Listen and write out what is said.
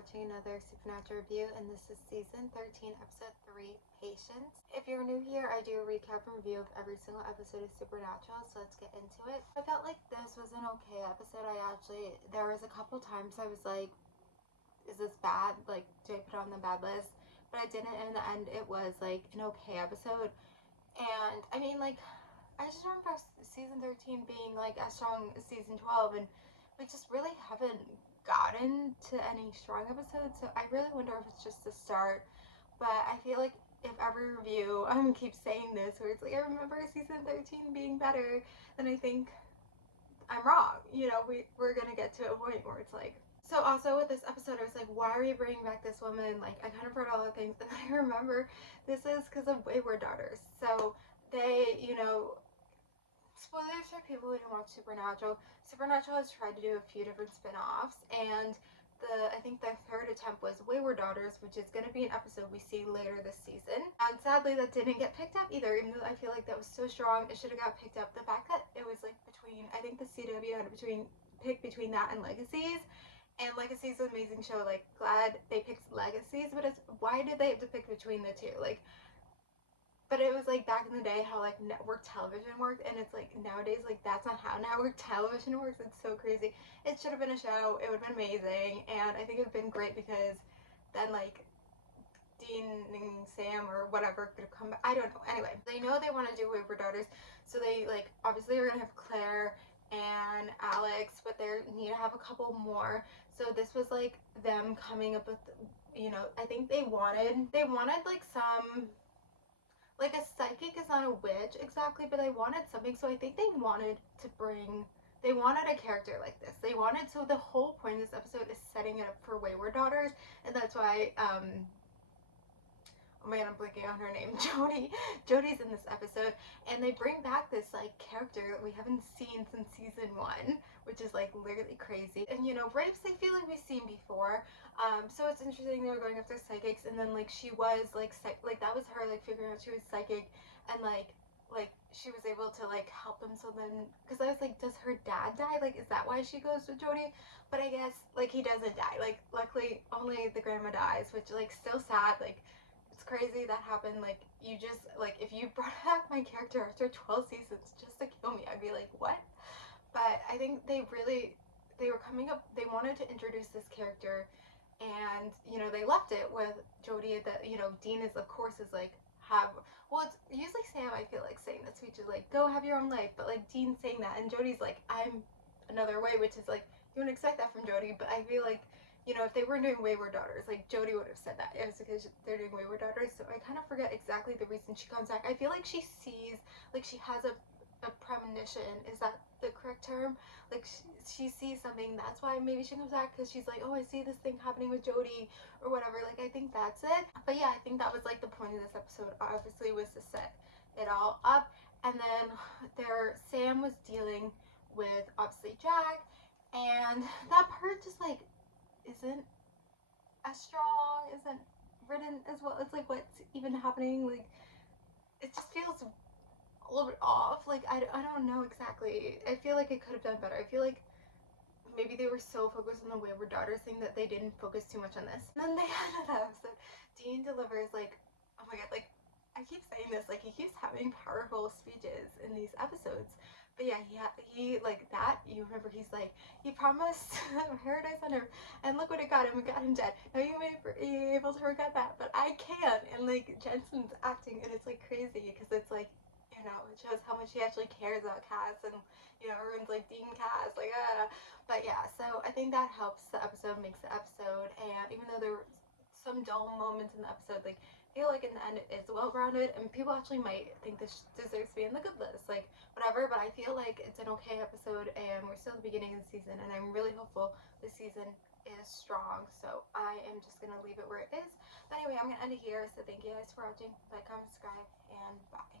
watching another Supernatural review, and this is season 13, episode 3, Patience. If you're new here, I do a recap and review of every single episode of Supernatural, so let's get into it. I felt like this was an okay episode. There was a couple times I was like, is this bad? Like, do I put it on the bad list? But I didn't, and in the end, it was like an okay episode. And I mean, like, I just remember season 13 being like as strong as season 12, and we just really haven't gotten to any strong episodes, so I really wonder if it's just the start. But I feel like if every review keeps saying this, where it's like I remember season 13 being better, then I think I'm wrong. We're gonna get to a point where it's like. So also with this episode, I was like, why are you bringing back this woman? Like, I kind of heard all the things, and I remember this is because of Wayward Daughters. So they, spoilers for people who didn't watch Supernatural. Supernatural has tried to do a few different spin-offs, and I think the third attempt was Wayward Daughters, which is going to be an episode we see later this season. And sadly, that didn't get picked up either, even though I feel like that was so strong, it should have got picked up. The fact that it was like between, I think the CW had pick between that and Legacies. And Legacies is an amazing show. Like, glad they picked Legacies, but why did they have to pick between the two? Like, but it was like back in the day how like network television worked, and it's like nowadays like that's not how network television works. It's so crazy. It should have been a show. It would have been amazing, and I think it would have been great because then like Dean and Sam or whatever could have come back. I don't know. Anyway, they know they want to do Wayward Daughters, so they like obviously are gonna have Claire and Alex, but they need to have a couple more. So this was like them coming up with, I think they wanted like some, like, a psychic is not a witch exactly, but they wanted something. So I think they wanted a character like this. So the whole point of this episode is setting it up for Wayward Daughters, and that's why, oh my god, I'm blanking on her name. Jody's in this episode, and they bring back this like character that we haven't seen since season 1, which is like literally crazy. And rapes, I feel like we've seen before. So it's interesting they were going after psychics, and then like she was like that was her like figuring out she was psychic, and like she was able to like help them. So then, because I was like, does her dad die? Like, is that why she goes with Jody? But I guess like he doesn't die. Like, luckily only the grandma dies, which like still sad. Like, it's crazy that happened. Like, you just like, if you brought back my character after 12 seasons just to kill me, I'd be like, what? But I think they were coming up, they wanted to introduce this character, and they left it with Jody. That Dean is, of course, is like, have, well, it's usually Sam, I feel like, saying this speech is like, go have your own life, but like Dean saying that, and Jody's like, I'm another way, which is like, you wouldn't expect that from Jody. But I feel like, if they weren't doing Wayward Daughters, like Jody would have said that. It was because they're doing Wayward Daughters. So I kind of forget exactly the reason she comes back. I feel like she sees, like she has a premonition. Is that the correct term? Like she sees something. That's why maybe she comes back, because she's like, oh, I see this thing happening with Jody or whatever. Like, I think that's it. But yeah, I think that was like the point of this episode. Obviously, was to set it all up. And then Sam was dealing with obviously Jack, and that part just like isn't as strong, isn't written as well. It's like, what's even happening? Like, it just feels a little bit off. Like, I don't know exactly. I feel like it could have done better. I feel like maybe they were so focused on the Wayward Daughters thing that they didn't focus too much on this. And then they had an episode. Dean delivers like, oh my god, like, I keep saying this, like, he keeps having powerful speeches in these episodes. But yeah, he like that. You remember, he's like, he promised paradise on earth, and look what it got him. It got him dead. Now you may be able to forget that, but I can't. And like Jensen's acting, and it's like crazy, because it's like, it shows how much he actually cares about Cass, and everyone's like, Dean Cass, like, But yeah, so I think that helps the episode, makes the episode, and even though there were some dull moments in the episode, like, I feel like in the end it is well rounded, and people actually might think this deserves to be in the good list, like, whatever. But I feel like it's an okay episode, and we're still at the beginning of the season, and I'm really hopeful this season is strong. So I am just gonna leave it where it is. But anyway, I'm gonna end it here. So thank you guys for watching. Like, comment, subscribe, and bye.